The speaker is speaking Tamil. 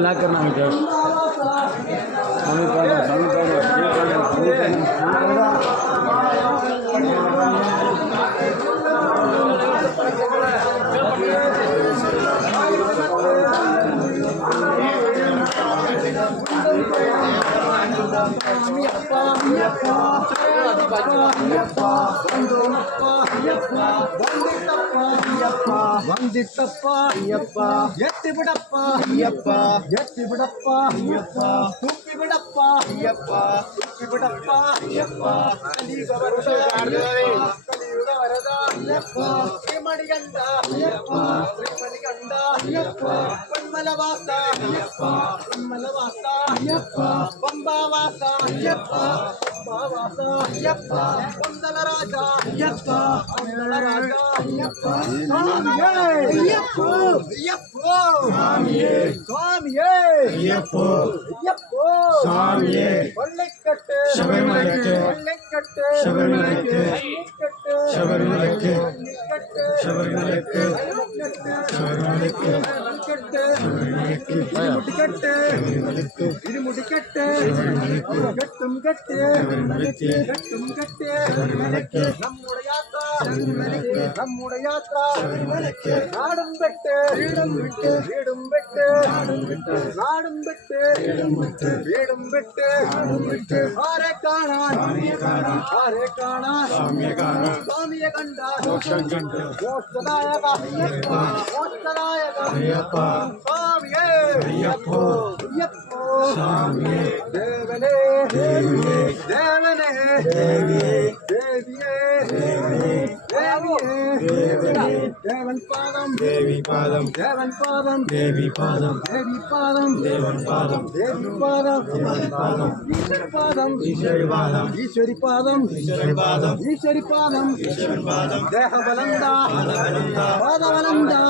लाख करना मुझे ವಂದಿತಪ್ಪ ಅಯ್ಯಪ್ಪ ಎತ್ತಿ ಬಿಡಪ್ಪ ಅಯ್ಯಪ್ಪ ಎತ್ತಿ ಬಿಡಪ್ಪ ಅಯ್ಯಪ್ಪ ತುಪ್ಪಿ ಬಿಡಪ್ಪ ಅಯ್ಯಪ್ಪ ತುಪ್ಪಿ ಬಿಡಪ್ಪ ಅಯ್ಯಪ್ಪ ಕಲಿಯುಗ ವರದ ಅಯ್ಯಪ್ಪ ಶ್ರೀಮಣಿಗಂಡ ಅಯ್ಯಪ್ಪ ಶ್ರೀಮಣಿಗಂಡ ಅಯ್ಯಪ್ಪ ಪನ್ಮಲವಾಸ ಅಯ್ಯಪ್ಪ ಪನ್ಮಲವಾಸ ಅಯ್ಯಪ್ಪ ಪಂಬಾವಾಸ ಅಯ್ಯಪ್ಪ ಪಂಬಾವಾಸ ಅಯ್ಯಪ್ಪ ಪಂದಲ ರಾಜ ಅಯ್ಯಪ್ಪ ಪಂದಲ ರಾಜ ಅಯ್ಯಪ್ಪ ஐயப்போ ஐயப்போ சாமியே சாமியே ஐயப்போ ஐயப்போ சாமியே கொள்ளைக்கட்டு சபரிமலைக்கு கொள்ளைக்கட்டு சபரிமலைக்கு சபரிமலைக்கு சபரிமலைக்கு சபரிமலைக்கு முடிக்கட்டு முடிக்கட்டு கட்டும் கட்டு கட்டும் கட்டு நம்முடைய யாத்ரா நம்முடைய யாத்ரா நாடும் பெட்டு வீடும் விட்டு வீடும் பெட்டு நாடும் பெட்டு வீடும் பெட்டு ஆரே காணான் ஆரே காணான் சாமிய கண்டா மோட்சதாயக மோட்சதாயக சாமியே ஐயப்போ ஐயப்போ சாமியே தேவனே தேவியே தேவனே தேவியே தேவியே தேவியே தேவன் பாதம் தேவி பாதம் தேவன் பாதம் தேவி பாதம் தேவி பாதம் தேவன் பாதம் தேவி பாதம் தேவன் பாதம் ஈஸ்வரி பாதம் ஈஸ்வரி பாதம் ஈஸ்வரி பாதம் ஈஸ்வரி பாதம் ஈஸ்வரி பாதம் ஈஸ்வரி பாதம் தேக பலந்தா பாத பலந்தா மாத பலந்தா